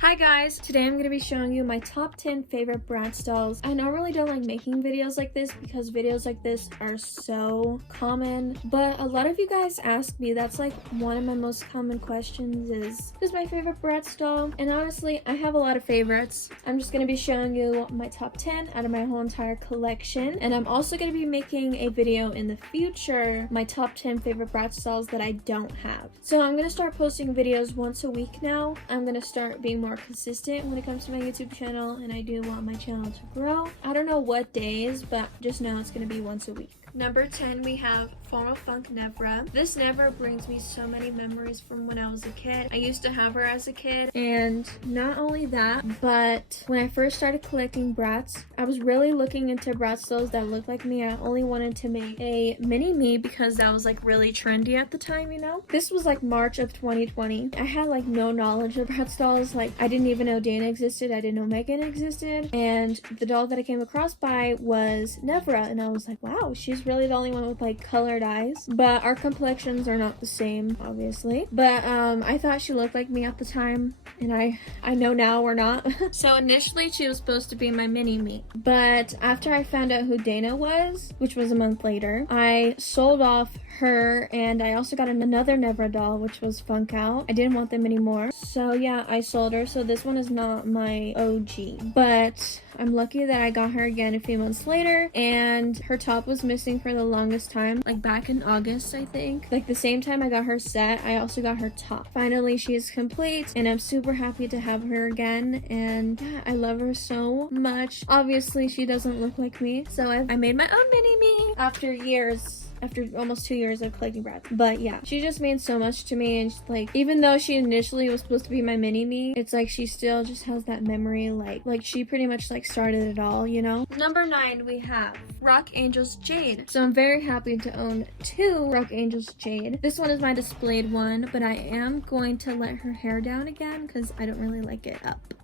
Hi guys, today I'm going to be showing you my top 10 favorite Bratz dolls. I normally don't like making videos like this because videos like this are so common, but a lot of you guys ask me, that's like one of my most common questions is, who's my favorite Bratz doll? And honestly, I have a lot of favorites. I'm just going to be showing you my top 10 out of my whole entire collection, and I'm also going to be making a video in the future, my top 10 favorite Bratz dolls that I don't have. So I'm going to start posting videos once a week now. I'm going to start being more consistent when it comes to my YouTube channel, and I do want my channel to grow. I don't know what days, but just know it's going to be once a week. Number 10, we have Formal Funk Nevra. This Nevra brings me so many memories from when I was a kid. I used to have her as a kid, and not only that, but when I first started collecting Bratz, I was really looking into Bratz dolls that looked like me. I only wanted to make a mini me because that was like really trendy at the time, you know? This was like March of 2020. I had like no knowledge of Bratz dolls. Like I didn't even know Dana existed. I didn't know Meygan existed. And the doll that I came across by was Nevra, and I was like, wow, she's really the only one with like colored eyes, but our complexions are not the same, obviously. But I thought she looked like me at the time, and I know now we're not. So initially she was supposed to be my mini me, but after I found out who Dana was, which was a month later, I sold off her, and I also got another Nevra doll, which was Funk Out. I didn't want them anymore, so yeah, I sold her. So this one is not my OG, but I'm lucky that I got her again a few months later, and her top was missing for the longest time, like back in August, I think. Like the same time I got her set, I also got her top. Finally, she is complete, and I'm super happy to have her again, and yeah, I love her so much. Obviously, she doesn't look like me, so I made my own mini-me after years. After almost 2 years of collecting Bratz. But yeah, she just means so much to me, and like, even though she initially was supposed to be my mini-me, it's like she still just has that memory, like she pretty much like started it all, you know? Number 9, we have Rock Angelz Jade. So I'm very happy to own 2 Rock Angelz Jade. This one is my displayed one, but I am going to let her hair down again because I don't really like it up.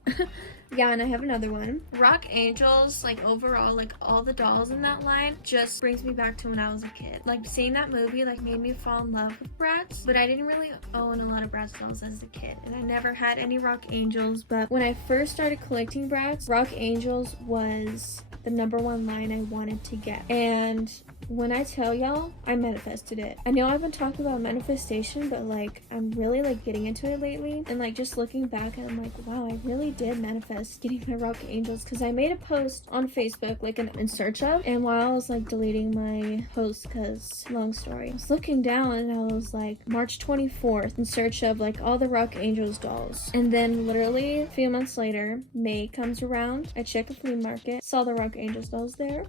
Yeah, and I have another one. Rock Angelz, like overall, like all the dolls in that line just brings me back to when I was a kid. Like seeing that movie like made me fall in love with Bratz, but I didn't really own a lot of Bratz dolls as a kid, and I never had any Rock Angelz. But when I first started collecting Bratz, Rock Angelz was the #1 line I wanted to get, and when I tell y'all, I manifested it. I know I've been talking about manifestation, but like I'm really like getting into it lately, and like just looking back, I'm like, wow, I really did manifest getting my Rock Angelz, because I made a post on Facebook like in search of, and while I was like deleting my post, because long story, I was looking down and I was like March 24th in search of like all the Rock Angelz dolls, and then literally a few months later, May comes around, I check a flea market, saw the Rock Angelz dolls there.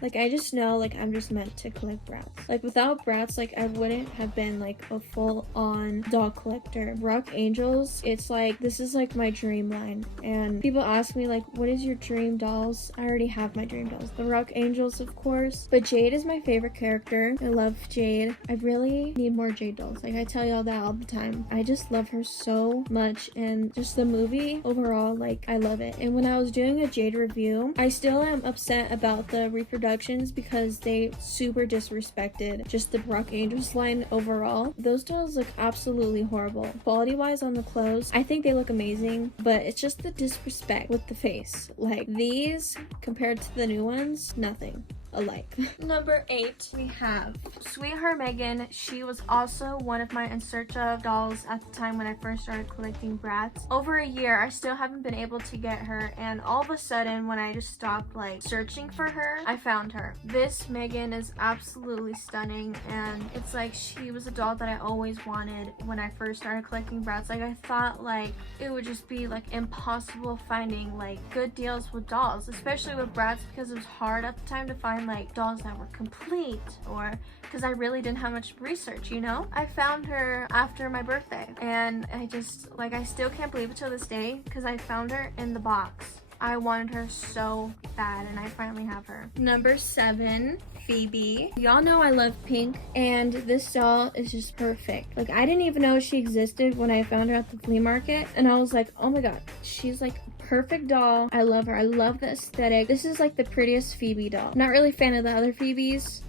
Like I just know like I'm just meant to collect Bratz. Like without Bratz, like I wouldn't have been like a full-on doll collector. Rock Angelz, it's like, this is like my dream line, and people ask me like, what is your dream dolls? I already have my dream dolls. The Rock Angelz, of course, but Jade is my favorite character. I love Jade. I really need more Jade dolls. Like I tell y'all that all the time. I just love her so much, and just the movie overall, like I love it. And when I was doing a Jade review, I still am upset about the reproductions because they super disrespected just the Rock Angelz line overall. Those dolls look absolutely horrible. Quality wise on the clothes, I think they look amazing, but it's just the disrespect with the face. Like these compared to the new ones, nothing alike. Number 8, we have Sweetheart Meygan. She was also one of my in search of dolls at the time when I first started collecting Bratz. Over a year, I still haven't been able to get her, and all of a sudden when I just stopped like searching for her, I found her. This Meygan is absolutely stunning, and it's like she was a doll that I always wanted when I first started collecting Bratz. Like I thought like it would just be like impossible finding like good deals with dolls, especially with Bratz, because it was hard at the time to find like dolls that were complete, or because I really didn't have much research, you know? I found her after my birthday, and I just like, I still can't believe it till this day because I found her in the box. I wanted her so bad, and I finally have her. Number 7, Phoebe. Y'all know I love pink, and this doll is just perfect. Like I didn't even know she existed when I found her at the flea market, and I was like, oh my god, she's like perfect doll. I love her. I love the aesthetic. This is like the prettiest Phoebe doll. Not really a fan of the other Phoebes.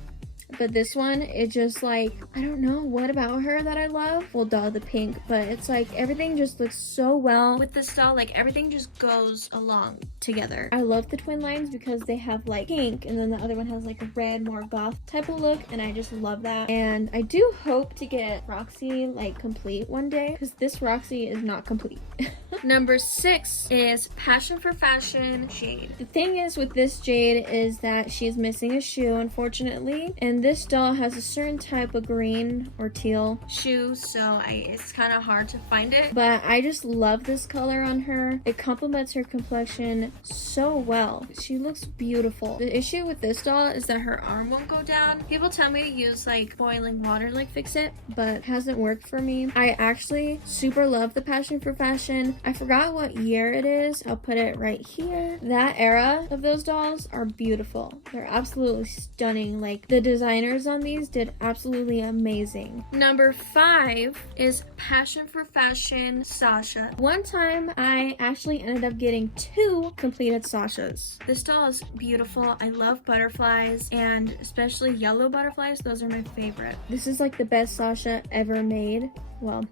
but this one, it just like, I don't know what about her that I love. Well, duh, the pink, but it's like everything just looks so well with this doll. Like everything just goes along together. I love the twin lines because they have like pink and then the other one has like a red, more goth type of look, and I just love that. And I do hope to get Roxy like complete one day because this Roxy is not complete. Number 6 is Passion for Fashion Jade. The thing is with this Jade is that she's missing a shoe, unfortunately, and this doll has a certain type of green or teal shoe, so it's kind of hard to find it, but I just love this color on her. It complements her complexion so well. She looks beautiful. The issue with this doll is that her arm won't go down. People tell me to use like boiling water like fix it, but it hasn't worked for me. I actually super love the Passion for Fashion. I forgot what year it is. I'll put it right here. That era of those dolls are beautiful. They're absolutely stunning. Like the designers on these did absolutely amazing. Number 5 is Passion for Fashion Sasha. One time I actually ended up getting 2 completed Sashas. This doll is beautiful. I love butterflies, and especially yellow butterflies. Those are my favorite. This is like the best Sasha ever made. Well,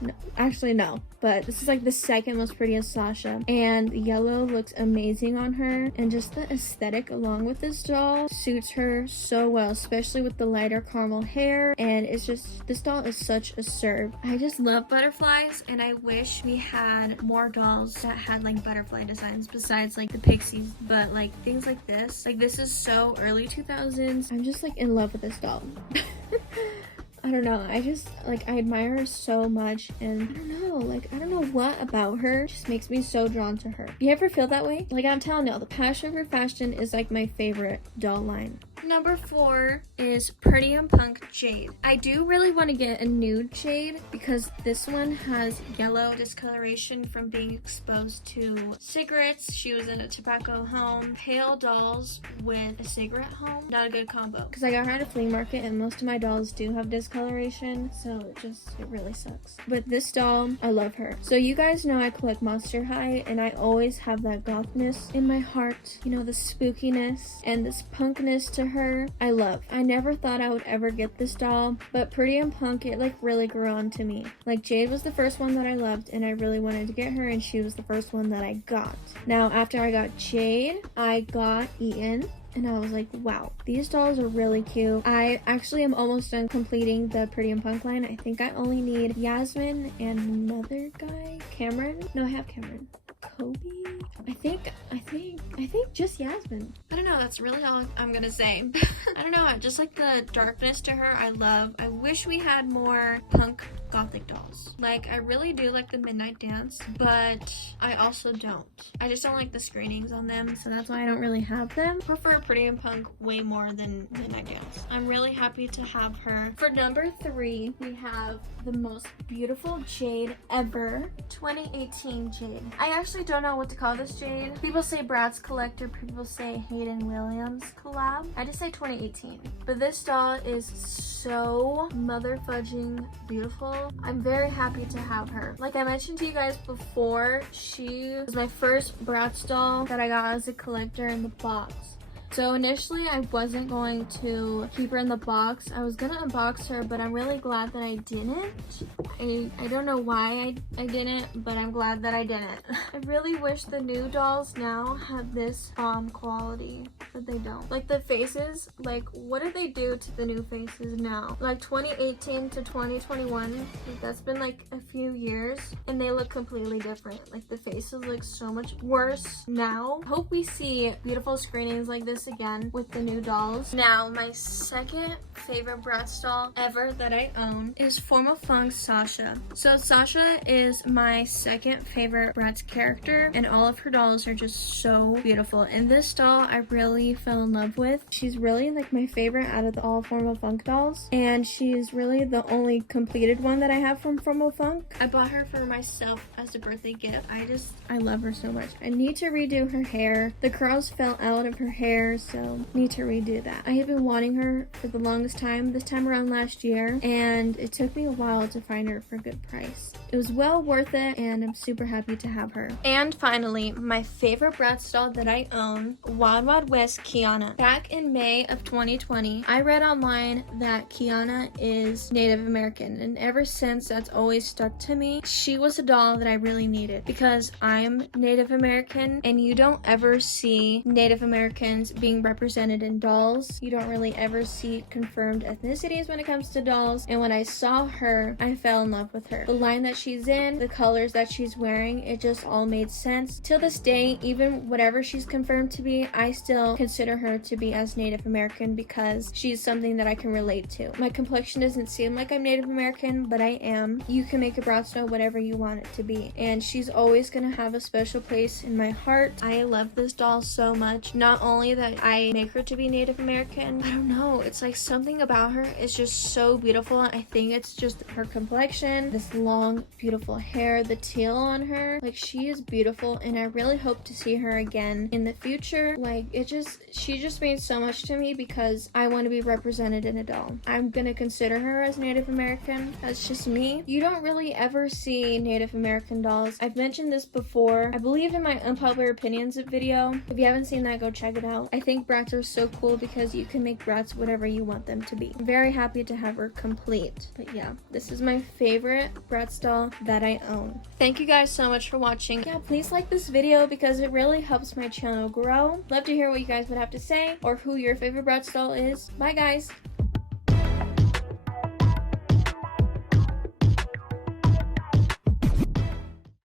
no, actually no, but this is like the second most prettiest Sasha, and the yellow looks amazing on her, and just the aesthetic along with this doll suits her so well, especially with the lighter caramel hair. And it's just, this doll is such a serve. I just love butterflies, and I wish we had more dolls that had like butterfly designs besides like the pixies, but like things like this is so early 2000s. I'm just like in love with this doll. I don't know, I just like, I admire her so much, and I don't know what about her just makes me so drawn to her. You ever feel that way? Like, I'm telling y'all, the Passion for Fashion is like my favorite doll line. Number 4 is Pretty and Punk Jade. I do really want to get a nude Jade because this one has yellow discoloration from being exposed to cigarettes. She was in a tobacco home. Pale dolls with a cigarette home, not a good combo. Because I got her at a flea market and most of my dolls do have discoloration, so it really sucks. But this doll, I love her. So you guys know I collect Monster High, and I always have that gothness in my heart. You know, the spookiness and this punkness to her. I never thought I would ever get this doll, but Pretty and Punk, it like really grew on to me. Like Jade was the first one that I loved, and I really wanted to get her, and she was the first one that I got. Now after I got Jade, I got Eaton. And I was like, wow, these dolls are really cute. I actually am almost done completing the Pretty and Punk line. I think I only need Yasmin and another guy. Cameron? No, I have Cameron. Kobe? I think just Yasmin. I don't know, that's really all I'm gonna say. I don't know, just like the darkness to her, I love. I wish we had more punk gothic dolls. Like, I really do like the Midnight Dance, but I also don't. I just don't like the screenings on them, so that's why I don't really have them. I prefer Pretty and Punk way more than Midnight Dance. I'm really happy to have her. For number 3, we have the most beautiful Jade ever, 2018 Jade. I actually don't know what to call this Jade. People say Bratz collector, people say Hayden Williams collab. I just say 2018. But this doll is so motherfudging beautiful. I'm very happy to have her. Like I mentioned to you guys before, she was my first Bratz doll that I got as a collector in the box. So initially I wasn't going to keep her in the box. I was gonna unbox her, but I'm really glad that I didn't. I don't know why I didn't, but I'm glad that I didn't. I really wish the new dolls now had this quality, but they don't. Like the faces, like what did they do to the new faces now? Like 2018 to 2021, that's been like a few years, and they look completely different. Like the faces look so much worse now. Hope we see beautiful screenings like this again with the new dolls. Now, my second favorite Bratz doll ever that I own is P4F Sasha. So Sasha is my second favorite Bratz character, and all of her dolls are just so beautiful. And this doll I really fell in love with. She's really like my favorite out of all P4F dolls, and she's really the only completed one that I have from P4F. I bought her for myself as a birthday gift. I love her so much. I need to redo her hair. The curls fell out of her hair, so need to redo that. I have been wanting her for the longest time, this time around last year, and it took me a while to find her for a good price. It was well worth it, and I'm super happy to have her. And finally, my favorite Bratz doll that I own, WWWest Kiana. Back in May of 2020, I read online that Kiana is Native American, and ever since that's always stuck to me. She was a doll that I really needed because I'm Native American, and you don't ever see Native Americans being represented in dolls. You don't really ever see confirmed ethnicities when it comes to dolls, and when I saw her, I fell in love with her. The line that she's in, the colors that she's wearing, it just all made sense. Till this day, even whatever she's confirmed to be, I still consider her to be as Native American because she's something that I can relate to. My complexion doesn't seem like I'm Native American, but I am. You can make a Bratz doll whatever you want it to be, and she's always gonna have a special place in my heart. I love this doll so much. Not only that I make her to be Native American, I don't know, it's like something about her is just so beautiful. I think it's just her complexion, this long beautiful hair, the teal on her, like she is beautiful, and I really hope to see her again in the future. Like she just means so much to me because I want to be represented in a doll. I'm gonna consider her as Native American. That's just me. You don't really ever see Native American dolls. I've mentioned this before, I believe, in my unpopular opinions video. If you haven't seen that, go check it out. I think Bratz are so cool because you can make Bratz whatever you want them to be. I'm very happy to have her complete. But yeah, this is my favorite Bratz doll that I own. Thank you guys so much for watching. Yeah, please like this video because it really helps my channel grow. Love to hear what you guys would have to say or who your favorite Bratz doll is. Bye guys!